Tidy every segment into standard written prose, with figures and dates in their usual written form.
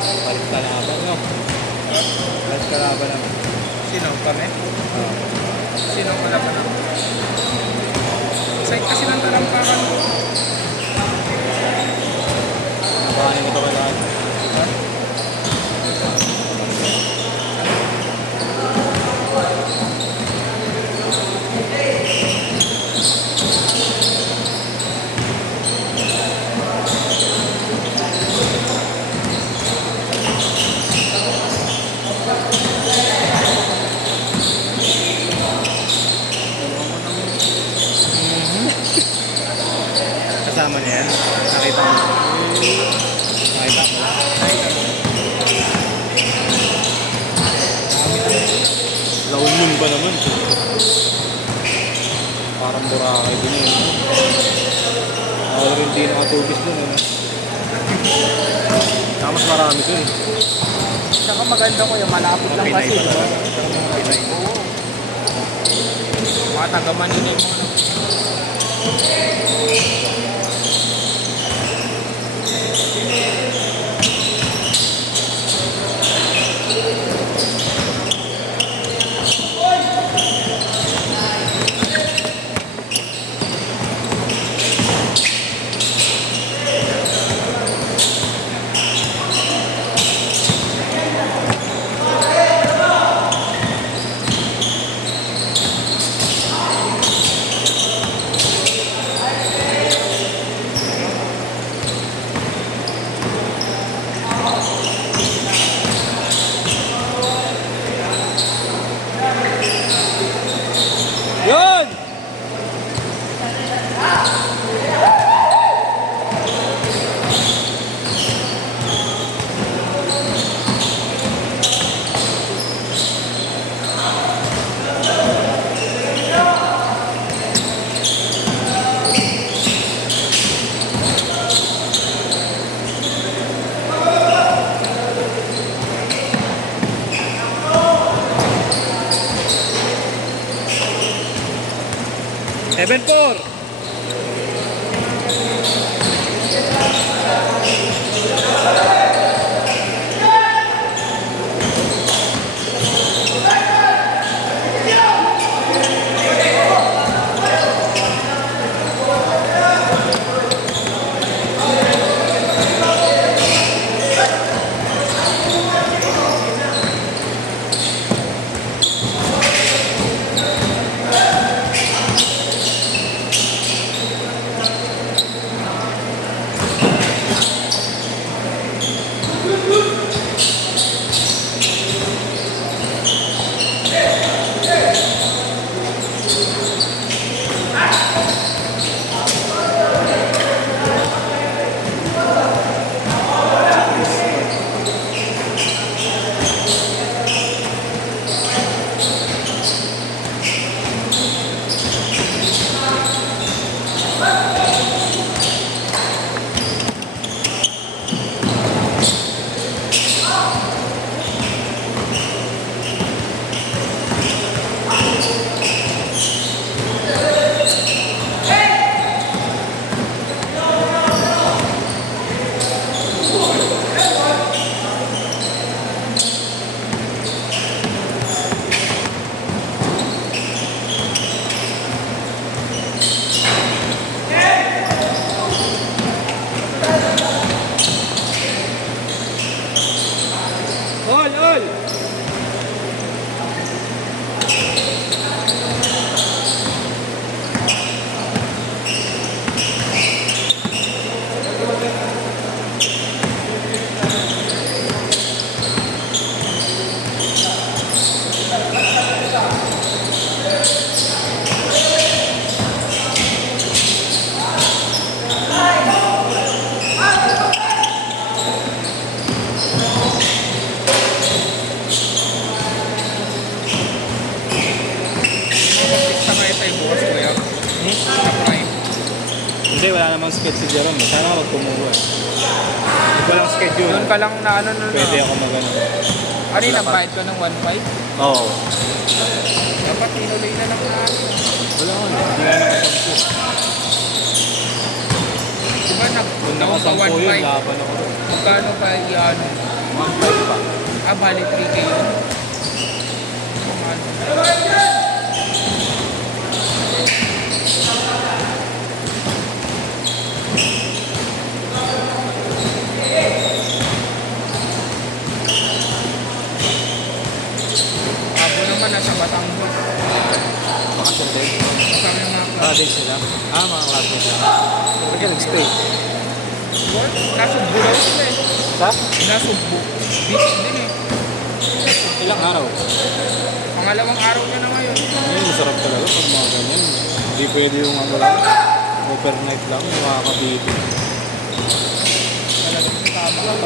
Palit kalaban, no? Palit kalaban naman. Sino kami? Oo. Sino ang kalaban namin? Side kasi ng talampakan mo. Nabahanin ko ito kailangan. Ha? Kasama niya yan. Nakita mo. Nakita mo. Launin pa naman. Parang Boracay din yun. Rin din nakatubis dun. Mas marami dun. Saka maganda ko yung malapit lang Pinay kasi. pa talaga. Pinay. Oo. Mga taga-Manila yung mga Yun! Seven four. All! Hindi, wala namang schedule si Jerome. Sana wag kumuha. Hindi ko lang schedule. Doon ka lang na ano nun. Pwede ako mag-ano. Ano yung nagbayad ko ng 1.5? Oo. Dapat inuloy na lang natin. Wala ko na. Hindi nga nakasabko. Diba Kung nag-1.5? nakasabko yun, laban ako doon. Magkano pa i-ano? 1.5 pa. Ah, bali 3K yun. Abo naman, nasa Batangas. Bakasyon din. Kami mga Project sila. Mga classmates sila. Pagka nag-stay. What? Nasubbo daw sila eh. Sa? Nasubbo. Beach din eh. Ilang araw? Pangalawang araw na ngayon. Ayun, masarap talaga pag mga ganyan. Hindi pwede yung ano lang. Overnight lang, yung mga kabibig. Talagang tama lang.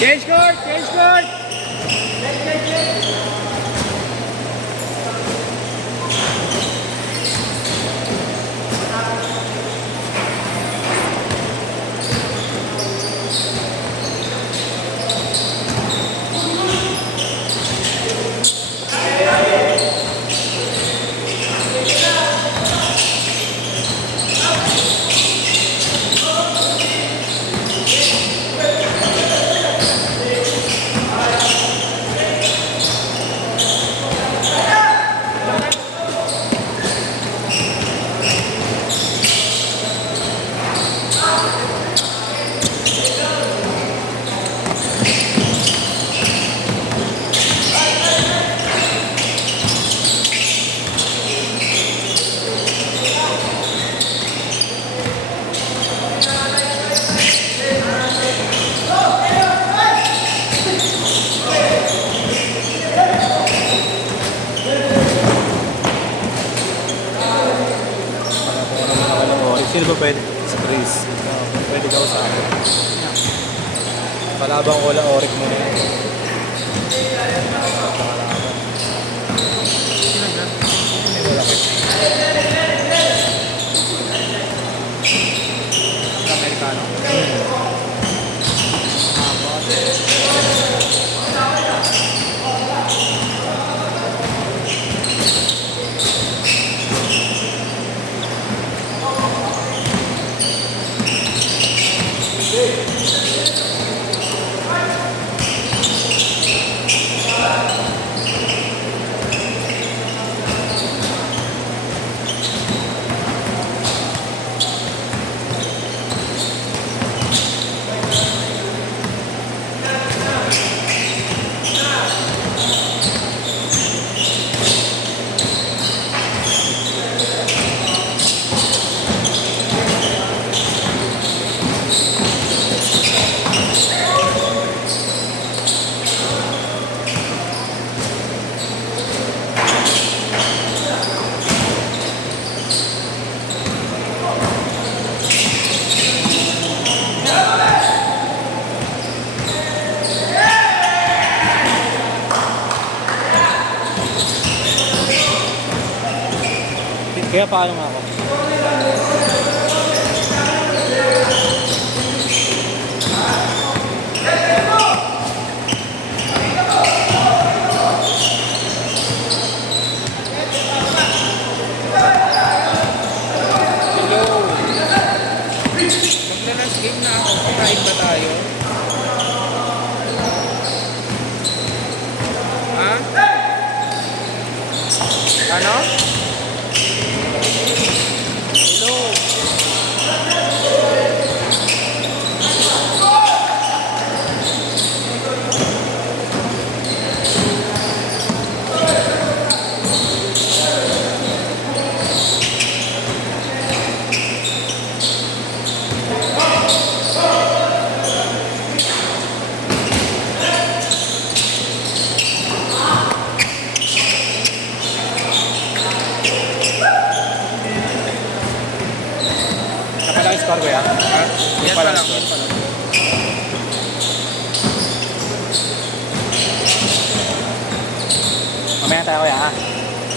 Change court! Change court! Sino ba pwede? Sa Chris. Pwede daw sa akin. Palabang wala orik mo na yan. Sino dyan? Malaki. Amerikano. Kaya paano nga ako? Hello. Magla-last game na ako. Kumain ba tayo? Ha? Ano? Hello. score kuya? Yan pa lang, yan pa lang. Mamaya tayo kuya ha.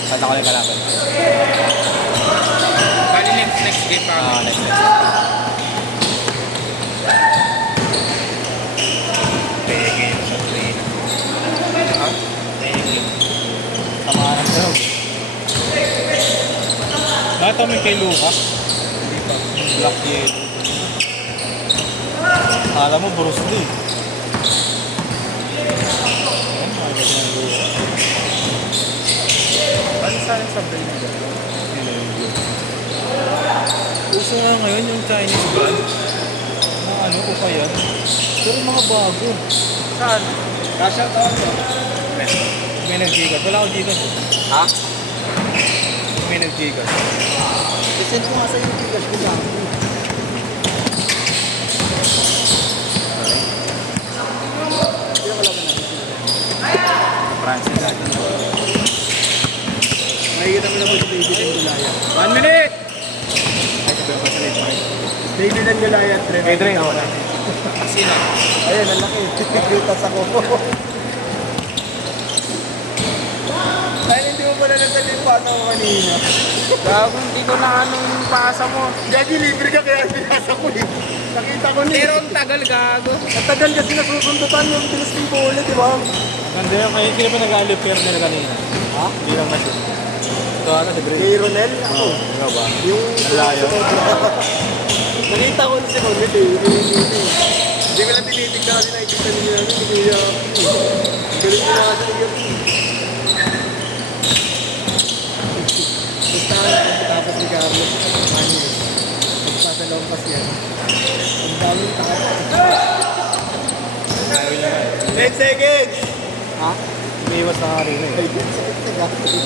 Tanda ko lang kalaban. Bali next game pa kami. Next. Pege sa 3. Ha? Pege. Samahan ng loob. Bakit kami kay Luka? Hindi pa. Black yellow. Akala mo Bruce Lee. Ayan, makikita ng Luka. Ano saan sa brain nila? Uso nga ngayon yung Chinese brand. Mga ano ko pa yan. Pero mga bago. Saan? Kasha tawag ko. May nag-gigas. Wala ako gigas. Ha? May nag-gigas. I-send ko nga sa yung gigas ko lang. Sino kalaban natin sila? Francis natin. Makikita mo na po si David and Goliath. 1 minute! Ay, sabi ko sa late mic. David and Goliath. Hey, Dre, ako na. Sino? Ayun, ang laki. Titigritas ako. Dahil hindi mo pa na nasalipatan ako kanina. Gago, hindi ko na anong pasa mo. Gagi, libre ka kaya sinasa ko eh. Nakita ko niya. Pero ang tagal, gago. Ang tagal kasi nasusundutan yung bilis ng bola, di ba? Ganda yung ngayon. Sino pa nag-alipir nila kanina? Ha? Hindi lang machine. Ito ano, si Bray. Kay Ronel? Ako. Ikaw ba? Yung... Ang layo. Nakita ko na si Ronel eh. Hindi ko lang tinitignan kasi nakikita niya namin. Hindi ko yung... Galing ko na kasi niya. Basta tapos ni Carlos. Manis. Nagpasalompas yan. Ang daming tayo. Ayaw niya nga eh. 10 seconds! Ha? Umiiwas na kanina eh. Ay, 10 seconds na gagawin.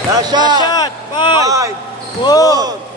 Last shot! 5, 4,